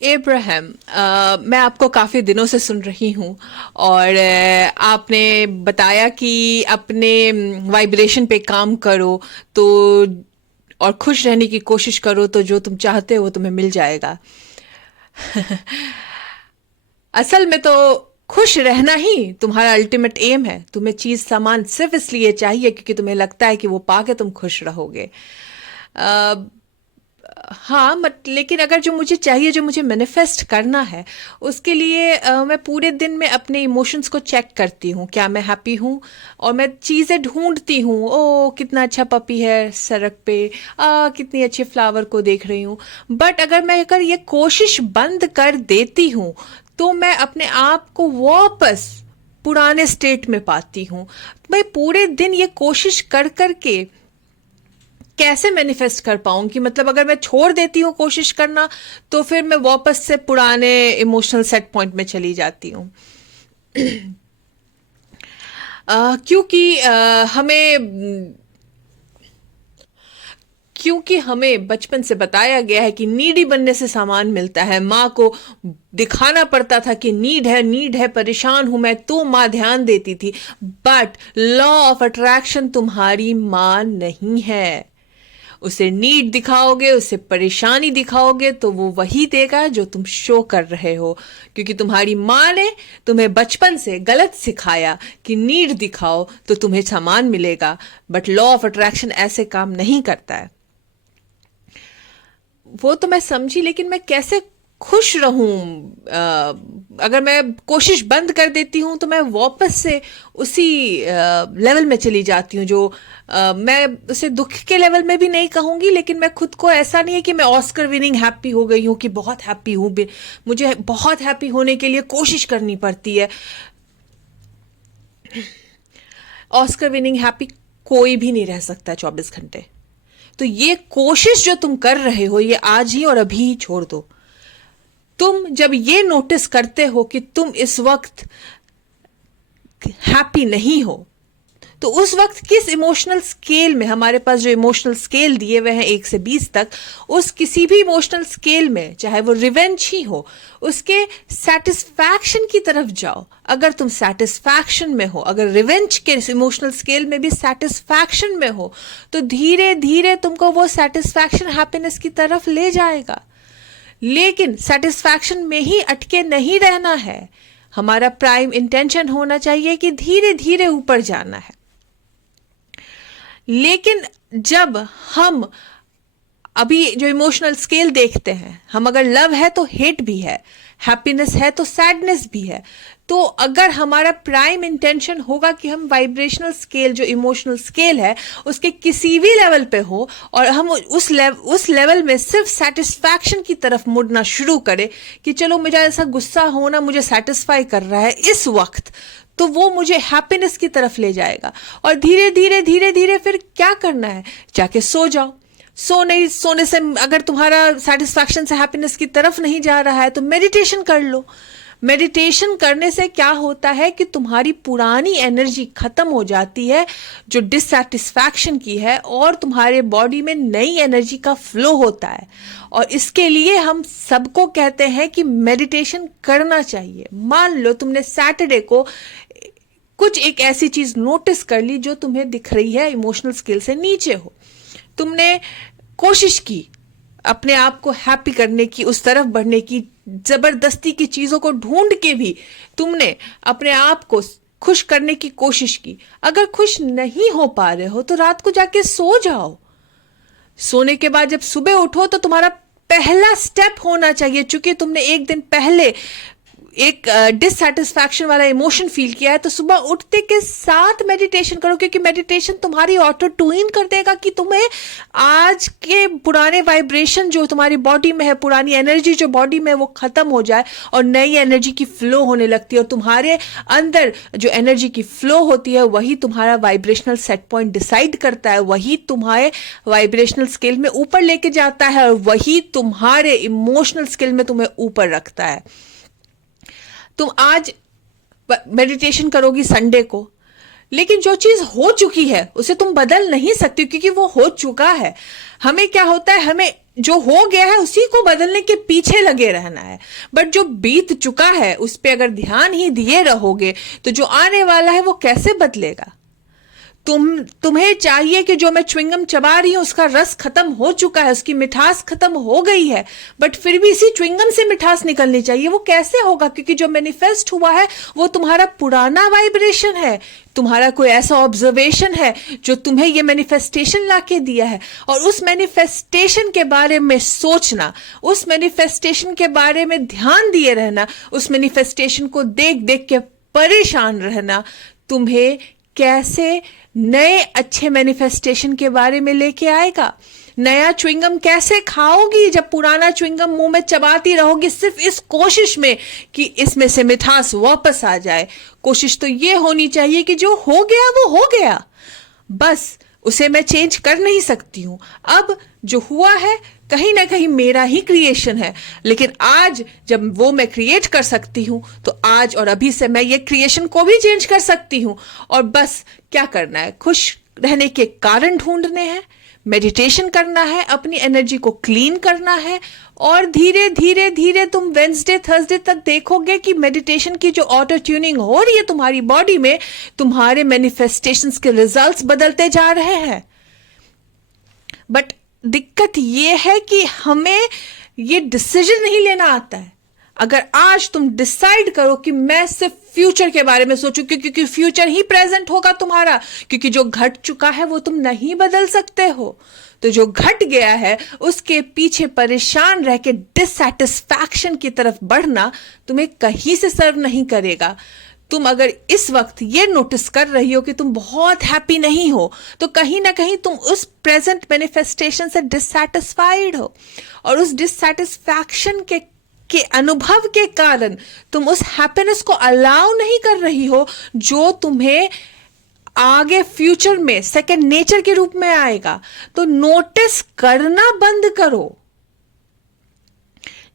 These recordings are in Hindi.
एब्राहम, मैं आपको काफ़ी दिनों से सुन रही हूँ। और आपने बताया कि अपने वाइब्रेशन पे काम करो तो, और खुश रहने की कोशिश करो तो जो तुम चाहते हो वो तुम्हें मिल जाएगा। असल में तो खुश रहना ही तुम्हारा अल्टीमेट एम है। तुम्हें चीज़ सामान सिर्फ इसलिए चाहिए क्योंकि तुम्हें लगता है कि वो पाके तुम खुश रहोगे। अ, हाँ, मत लेकिन अगर जो मुझे चाहिए, जो मुझे मैनिफेस्ट करना है, उसके लिए मैं पूरे दिन में अपने इमोशंस को चेक करती हूँ, क्या मैं हैप्पी हूँ। और मैं चीज़ें ढूंढती हूँ, ओ कितना अच्छा पपी है सड़क पे, कितनी अच्छे फ्लावर को देख रही हूँ। बट अगर ये कोशिश बंद कर देती हूँ तो मैं अपने आप को वापस पुराने स्टेट में पाती हूँ। मैं पूरे दिन ये कोशिश कर कर के कैसे मैनिफेस्ट कर पाऊंगी? मतलब अगर मैं छोड़ देती हूँ कोशिश करना तो फिर मैं वापस से पुराने इमोशनल सेट पॉइंट में चली जाती हूँ। क्योंकि हमें बचपन से बताया गया है कि नीडी बनने से सामान मिलता है। माँ को दिखाना पड़ता था कि नीड है, नीड है, परेशान हूं मैं, तो माँ ध्यान देती थी। बट लॉ ऑफ अट्रैक्शन तुम्हारी माँ नहीं है। उसे नीड दिखाओगे, उसे परेशानी दिखाओगे तो वो वही देगा जो तुम शो कर रहे हो। क्योंकि तुम्हारी माँ ने तुम्हें बचपन से गलत सिखाया कि नीड दिखाओ तो तुम्हें सामान मिलेगा। बट लॉ ऑफ अट्रैक्शन ऐसे काम नहीं करता है। वो तो मैं समझी, लेकिन मैं कैसे खुश रहूं? अगर मैं कोशिश बंद कर देती हूं तो मैं वापस से उसी लेवल में चली जाती हूँ जो मैं उसे दुख के लेवल में भी नहीं कहूंगी, लेकिन मैं खुद को, ऐसा नहीं है कि मैं ऑस्कर विनिंग हैप्पी हो गई हूं कि बहुत हैप्पी हूं। मुझे बहुत हैप्पी होने के लिए कोशिश करनी पड़ती है। ऑस्कर विनिंग हैप्पी कोई भी नहीं रह सकता 24 घंटे। तो ये कोशिश जो तुम कर रहे हो, ये आज ही और अभी ही छोड़ दो। तुम जब ये नोटिस करते हो कि तुम इस वक्त हैप्पी नहीं हो, तो उस वक्त किस इमोशनल स्केल में, हमारे पास जो इमोशनल स्केल दिए हुए हैं 1 से 20 तक, उस किसी भी इमोशनल स्केल में, चाहे वो रिवेंज ही हो, उसके सेटिस्फैक्शन की तरफ जाओ। अगर तुम सेटिस्फैक्शन में हो, अगर रिवेंज के इमोशनल स्केल में भी सेटिस्फैक्शन में हो, तो धीरे धीरे तुमको वो सेटिस्फैक्शन हैप्पीनेस की तरफ ले जाएगा। लेकिन सेटिस्फैक्शन में ही अटके नहीं रहना है। हमारा प्राइम इंटेंशन होना चाहिए कि धीरे धीरे ऊपर जाना है। लेकिन जब हम अभी जो इमोशनल स्केल देखते हैं, हम अगर लव है तो हेट भी है, हैप्पीनेस है तो सैडनेस भी है। तो अगर हमारा प्राइम इंटेंशन होगा कि हम वाइब्रेशनल स्केल, जो इमोशनल स्केल है, उसके किसी भी लेवल पे हो, और हम उस लेवल में सिर्फ सेटिस्फैक्शन की तरफ मुड़ना शुरू करें कि चलो मुझे ऐसा गुस्सा होना मुझे सेटिस्फाई कर रहा है इस वक्त, तो वो मुझे हैप्पीनेस की तरफ ले जाएगा। और धीरे धीरे धीरे धीरे फिर क्या करना है? जाके सो जाओ। सोने से अगर तुम्हारा सेटिस्फैक्शन से हैप्पीनेस की तरफ नहीं जा रहा है तो मेडिटेशन कर लो। मेडिटेशन करने से क्या होता है कि तुम्हारी पुरानी एनर्जी खत्म हो जाती है जो डिससेटिस्फैक्शन की है, और तुम्हारे बॉडी में नई एनर्जी का फ्लो होता है। और इसके लिए हम सबको कहते हैं कि मेडिटेशन करना चाहिए। मान लो तुमने सैटरडे को कुछ एक ऐसी चीज नोटिस कर ली जो तुम्हें दिख रही है इमोशनल स्केल से नीचे हो, तुमने कोशिश की अपने आप को हैप्पी करने की, उस तरफ बढ़ने की, जबरदस्ती की चीजों को ढूंढ के भी तुमने अपने आप को खुश करने की कोशिश की। अगर खुश नहीं हो पा रहे हो तो रात को जाके सो जाओ। सोने के बाद जब सुबह उठो तो तुम्हारा पहला स्टेप होना चाहिए, चूंकि तुमने एक दिन पहले एक डिससेटिस्फैक्शन वाला इमोशन फील किया है, तो सुबह उठते के साथ मेडिटेशन करो। क्योंकि मेडिटेशन तुम्हारी ऑटो ट्यून कर देगा कि तुम्हें आज के पुराने वाइब्रेशन जो तुम्हारी बॉडी में है, पुरानी एनर्जी जो बॉडी में है, वो खत्म हो जाए और नई एनर्जी की फ्लो होने लगती है। और तुम्हारे अंदर जो एनर्जी की फ्लो होती है वही तुम्हारा वाइब्रेशनल सेट पॉइंट डिसाइड करता है, वही तुम्हारे वाइब्रेशनल स्केल में ऊपर लेके जाता है, और वही तुम्हारे इमोशनल स्केल में तुम्हें ऊपर रखता है। तुम आज मेडिटेशन करोगी संडे को, लेकिन जो चीज हो चुकी है उसे तुम बदल नहीं सकती, क्योंकि वो हो चुका है। हमें क्या होता है, हमें जो हो गया है उसी को बदलने के पीछे लगे रहना है। बट जो बीत चुका है उस पे अगर ध्यान ही दिए रहोगे तो जो आने वाला है वो कैसे बदलेगा। तुम्हें चाहिए कि जो मैं च्युइंगम चबा रही हूं उसका रस खत्म हो चुका है, उसकी मिठास खत्म हो गई है, बट फिर भी इसी च्युइंगम से मिठास निकलनी चाहिए। वो कैसे होगा, क्योंकि जो मैनिफेस्ट हुआ है वो तुम्हारा पुराना वाइब्रेशन है, तुम्हारा कोई ऐसा ऑब्जर्वेशन है जो तुम्हें ये मैनिफेस्टेशन लाके दिया है। और उस मैनिफेस्टेशन के बारे में सोचना, उस मैनिफेस्टेशन के बारे में ध्यान दिए रहना, उस मैनिफेस्टेशन को देख देख के परेशान रहना तुम्हें कैसे नए अच्छे मैनिफेस्टेशन के बारे में लेके आएगा। नया च्युइंगम कैसे खाओगी जब पुराना च्युइंगम मुंह में चबाती रहोगी सिर्फ इस कोशिश में कि इसमें से मिठास वापस आ जाए। कोशिश तो ये होनी चाहिए कि जो हो गया वो हो गया, बस उसे मैं चेंज कर नहीं सकती हूं। अब जो हुआ है कहीं ना कहीं मेरा ही क्रिएशन है, लेकिन आज जब वो मैं क्रिएट कर सकती हूं तो आज और अभी से मैं ये क्रिएशन को भी चेंज कर सकती हूं। और बस क्या करना है, खुश रहने के कारण ढूंढने हैं, मेडिटेशन करना है, अपनी एनर्जी को क्लीन करना है। और धीरे धीरे धीरे तुम वेंसडे थर्सडे तक देखोगे कि मेडिटेशन की जो ऑटो ट्यूनिंग हो रही है तुम्हारी बॉडी में, तुम्हारे मैनिफेस्टेशंस के रिजल्ट्स बदलते जा रहे हैं। बट दिक्कत ये है कि हमें ये डिसीजन नहीं लेना आता है। अगर आज तुम डिसाइड करो कि मैं सिर्फ फ्यूचर के बारे में सोचूं, क्योंकि फ्यूचर ही प्रेजेंट होगा तुम्हारा, क्योंकि जो घट चुका है वो तुम नहीं बदल सकते हो। तो जो घट गया है उसके पीछे परेशान रह के डिससैटिस्फैक्शन की तरफ बढ़ना तुम्हें कहीं से सर्व नहीं करेगा। तुम अगर इस वक्त ये नोटिस कर रही हो कि तुम बहुत हैप्पी नहीं हो, तो कहीं ना कहीं तुम उस प्रेजेंट मैनिफेस्टेशन से डिससैटिस्फाइड हो, और उस डिससैटिस्फैक्शन के अनुभव के कारण तुम उस हैप्पीनेस को अलाउ नहीं कर रही हो जो तुम्हें आगे फ्यूचर में सेकंड नेचर के रूप में आएगा। तो नोटिस करना बंद करो।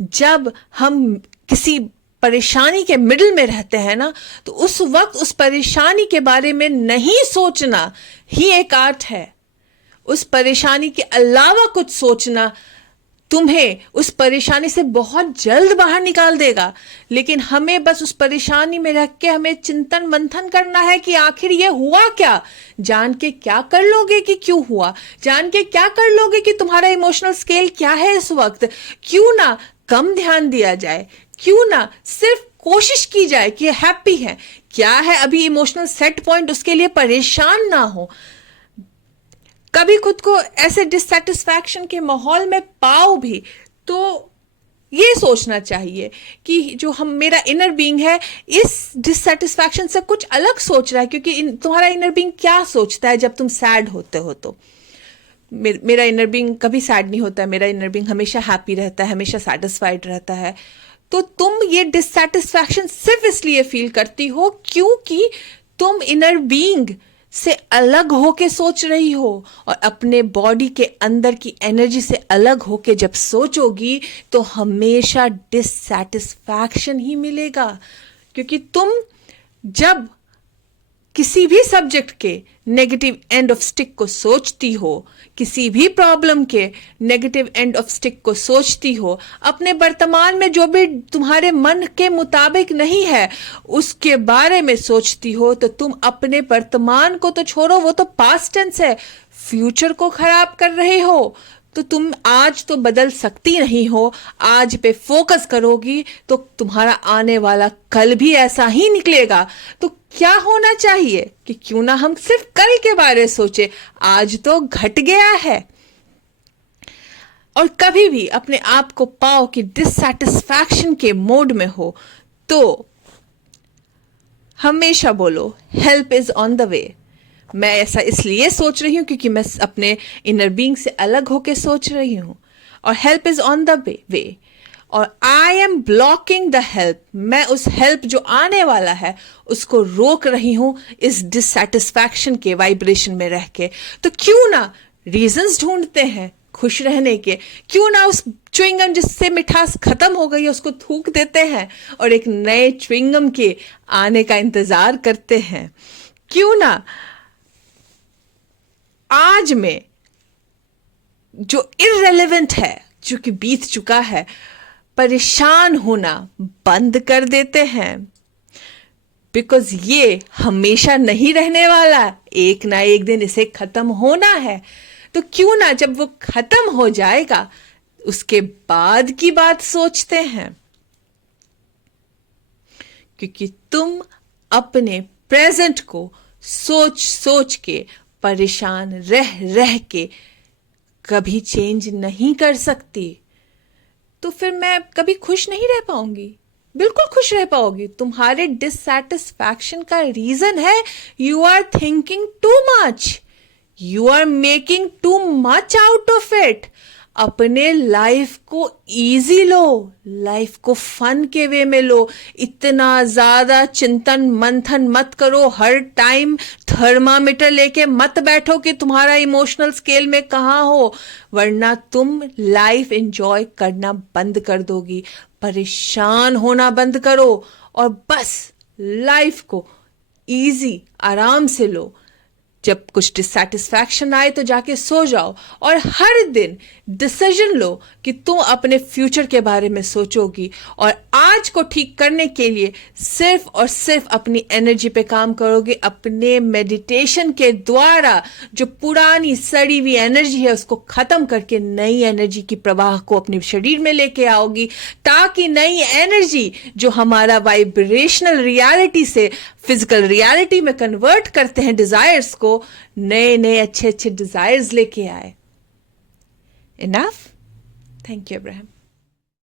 जब हम किसी परेशानी के मिडिल में रहते हैं ना, तो उस वक्त उस परेशानी के बारे में नहीं सोचना ही एक आर्ट है। उस परेशानी के अलावा कुछ सोचना तुम्हें उस परेशानी से बहुत जल्द बाहर निकाल देगा। लेकिन हमें बस उस परेशानी में रख के हमें चिंतन मंथन करना है कि आखिर ये हुआ क्या। जान के क्या कर लोगे कि क्यों हुआ, जान के क्या कर लोगे कि तुम्हारा इमोशनल स्केल क्या है इस वक्त। क्यों ना कम ध्यान दिया जाए, क्यों ना सिर्फ कोशिश की जाए कि हैप्पी है, क्या है अभी इमोशनल सेट पॉइंट, उसके लिए परेशान ना हो। कभी खुद को ऐसे डिससैटिस्फैक्शन के माहौल में पाओ भी तो ये सोचना चाहिए कि जो मेरा इनर बीइंग है इस डिससैटिस्फैक्शन से कुछ अलग सोच रहा है। क्योंकि तुम्हारा इनर बीइंग क्या सोचता है जब तुम सैड होते हो, तो मेरा इनर बीइंग कभी सैड नहीं होता है, मेरा इनर बीइंग हमेशा हैप्पी रहता है, हमेशा सेटिस्फाइड रहता है। तो तुम ये डिससैटिस्फैक्शन सिर्फ इसलिए फील करती हो क्योंकि तुम इनर बीइंग से अलग होके सोच रही हो, और अपने बॉडी के अंदर की एनर्जी से अलग होके जब सोचोगी तो हमेशा डिससैटिस्फैक्शन ही मिलेगा। क्योंकि तुम जब किसी भी सब्जेक्ट के नेगेटिव एंड ऑफ स्टिक को सोचती हो, किसी भी प्रॉब्लम के नेगेटिव एंड ऑफ स्टिक को सोचती हो, अपने वर्तमान में जो भी तुम्हारे मन के मुताबिक नहीं है उसके बारे में सोचती हो, तो तुम अपने वर्तमान को तो छोड़ो, वो तो पास्ट टेंस है, फ्यूचर को खराब कर रहे हो। तो तुम आज तो बदल सकती नहीं हो। आज पे फोकस करोगी तो तुम्हारा आने वाला कल भी ऐसा ही निकलेगा। तो क्या होना चाहिए कि क्यों ना हम सिर्फ कल के बारे में सोचे, आज तो घट गया है। और कभी भी अपने आप को पाओ कि डिससैटिस्फैक्शन के मोड में हो तो हमेशा बोलो हेल्प इज ऑन द वे। मैं ऐसा इसलिए सोच रही हूं क्योंकि मैं अपने इनर बीइंग से अलग होके सोच रही हूं, और help is on the way, और I am blocking the help. मैं उस हेल्प जो आने वाला है उसको रोक रही हूं इस डिससैटिस्फैक्शन के वाइब्रेशन में रह के। तो क्यों ना रीजंस ढूंढते हैं खुश रहने के, क्यों ना उस च्युइंगम जिससे मिठास खत्म हो गई है उसको थूक देते हैं और एक नए च्युइंगम के आने का इंतजार करते हैं। क्यों ना आज में जो इररेलेवेंट है, जो कि बीत चुका है, परेशान होना बंद कर देते हैं, बिकॉज ये हमेशा नहीं रहने वाला, एक ना एक दिन इसे खत्म होना है। तो क्यों ना जब वो खत्म हो जाएगा उसके बाद की बात सोचते हैं, क्योंकि तुम अपने प्रेजेंट को सोच सोच के, परेशान रह रह के कभी चेंज नहीं कर सकती। तो फिर मैं कभी खुश नहीं रह पाऊंगी। बिल्कुल खुश रह पाओगी। तुम्हारे डिससैटिस्फैक्शन का रीजन है you are thinking too much, you are making too much out of it. अपने लाइफ को इजी लो, लाइफ को फन के वे में लो। इतना ज्यादा चिंतन मंथन मत करो, हर टाइम थर्मामीटर लेके मत बैठो कि तुम्हारा इमोशनल स्केल में कहाँ हो, वरना तुम लाइफ एंजॉय करना बंद कर दोगी। परेशान होना बंद करो और बस लाइफ को इजी आराम से लो। जब कुछ डिससैटिस्फैक्शन आए तो जाके सो जाओ और हर दिन डिसीजन लो कि तुम अपने फ्यूचर के बारे में सोचोगी और आज को ठीक करने के लिए सिर्फ और सिर्फ अपनी एनर्जी पे काम करोगे। अपने मेडिटेशन के द्वारा जो पुरानी सड़ी हुई एनर्जी है उसको खत्म करके नई एनर्जी की प्रवाह को अपने शरीर में लेके आओगी, ताकि नई एनर्जी जो हमारा वाइब्रेशनल रियलिटी से फिजिकल रियलिटी में कन्वर्ट करते हैं डिजायर्स को, नए नए अच्छे अच्छे डिजायर्स लेके आए। इनफ। Thank you Abraham.